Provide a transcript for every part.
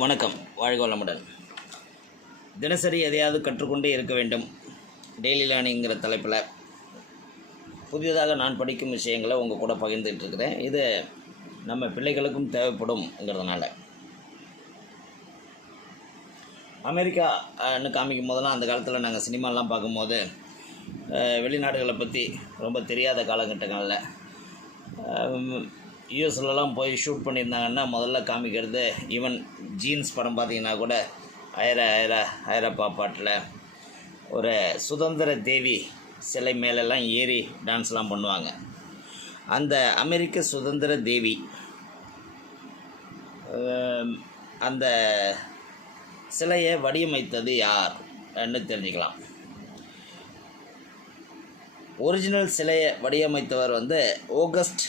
வணக்கம். வாழ்க வளமுடன். தினசரி எதையாவது கற்றுக்கொண்டே இருக்க வேண்டும். டெய்லி லேர்னிங்கிற தலைப்பில் புதியதாக நான் படிக்கும் விஷயங்களை உங்கள் கூட பகிர்ந்துட்டு இருக்கிறேன். இது நம்ம பிள்ளைகளுக்கும் தேவைப்படும்ங்கிறதுனால. அமெரிக்கான்னு காமிக்கும் போதெல்லாம் அந்த காலத்தில் நாங்கள் சினிமாலாம் பார்க்கும்போது வெளிநாடுகளை பற்றி ரொம்ப தெரியாத காலகட்டங்களில் யூஎஸ்லலாம் போய் ஷூட் பண்ணியிருந்தாங்கன்னா முதல்ல காமிக்கிறது ஈவன் ஜீன்ஸ் படம் பார்த்தீங்கன்னா கூட ஐர ஐர ஐரப்பா பாட்டில். ஒரு சுதந்திர தேவி சிலை மேலெல்லாம் ஏறி டான்ஸ்லாம் பண்ணுவாங்க. அந்த அமெரிக்க சுதந்திர தேவி அந்த சிலையை வடிவமைத்தது யார்ன்னு தெரிஞ்சுக்கலாம். ஒரிஜினல் சிலையை வடிவமைத்தவர் வந்து ஓகஸ்ட்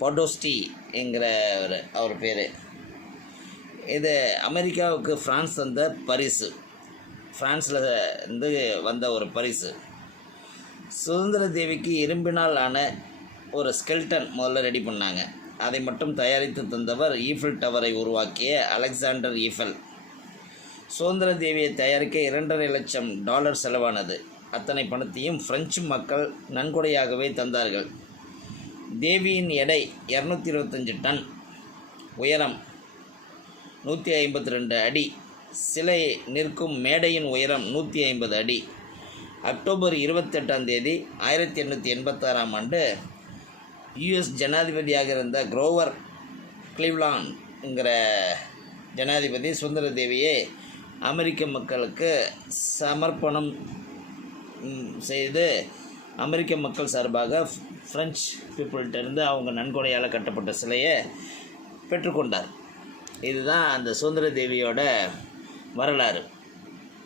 பாடோஸ்டி என்கிற அவர் பேர். இது அமெரிக்காவுக்கு ஃப்ரான்ஸ் தந்த பரிசு. ஃப்ரான்ஸில் இருந்து வந்த ஒரு பரிசு. சுதந்திர தேவிக்கு இரும்பினால் ஆன ஒரு ஸ்கெல்டன் முதல்ல ரெடி பண்ணாங்க. அதை மட்டும் தயாரித்து தந்தவர் ஈஃபில் டவரை உருவாக்கிய அலெக்சாண்டர் ஈஃபல் சுதந்திர தேவியை தயாரிக்க இரண்டரை லட்சம் டாலர் செலவானது. அத்தனை பணத்தையும் பிரெஞ்சு மக்கள் நன்கொடையாகவே தந்தார்கள். தேவியின் எடை இரநூத்தி இருபத்தஞ்சு டன். உயரம் நூற்றி ஐம்பத்தி ரெண்டு அடி. சிலை நிற்கும் மேடையின் உயரம் நூற்றி ஐம்பது அடி. அக்டோபர் இருபத்தெட்டாம் தேதி ஆயிரத்தி எண்ணூற்றி எண்பத்தாறாம் ஆண்டு யுஎஸ் ஜனாதிபதியாக இருந்த குரோவர் கிளீவ்லான்ங்கிற ஜனாதிபதி சுந்தர தேவியை அமெரிக்க மக்களுக்கு சமர்ப்பணம் செய்து அமெரிக்க மக்கள் சார்பாக ஃப்ரெஞ்ச் பீப்புள்கிட்டருந்து அவங்க நன்கொடையால் கட்டப்பட்ட சிலையை பெற்றுக்கொண்டார் இதுதான் அந்த சுதந்திர தேவியோட வரலாறு.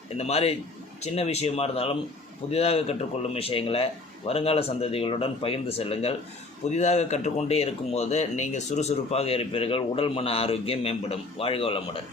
இந்த மாதிரி சின்ன விஷயமா இருந்தாலும் புதிதாக கற்றுக்கொள்ளும் விஷயங்களை வருங்கால சந்ததிகளுடன் பகிர்ந்து செல்லுங்கள். புதிதாக கற்றுக்கொண்டே இருக்கும்போது நீங்கள் சுறுசுறுப்பாக இருப்பீர்கள். உடல் மன ஆரோக்கியம் மேம்படும். வாழ்க வளமுடன்.